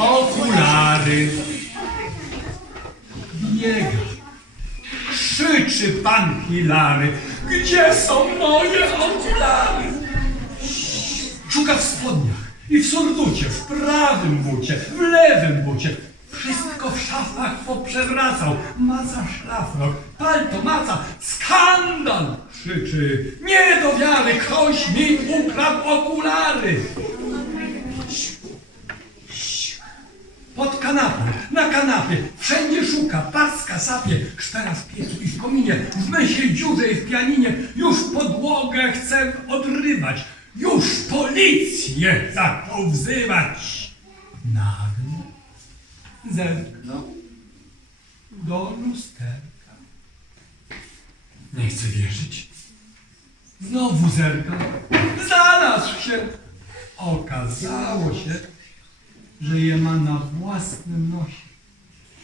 okulary. Biega. Krzyczy pan Hilary. Gdzie są moje okulary? Szuka w spodniach i w surducie, w prawym bucie, w lewym bucie. Wszystko w szafach poprzewracał. Maca szlafrok, palto maca, skandal! Krzyczy, nie do wiary, ktoś mi ukradł okulary! Kanapie, wszędzie szuka, paska sapie, szpera w piecu i w kominie, w mysie dziurze i w pianinie, już podłogę chcę odrywać, już policję zaczął wzywać. Nagle zerknął do lusterka. Nie chcę wierzyć. Znowu zerkał. Znalazł się. Okazało się, że je ma na własnym nosie.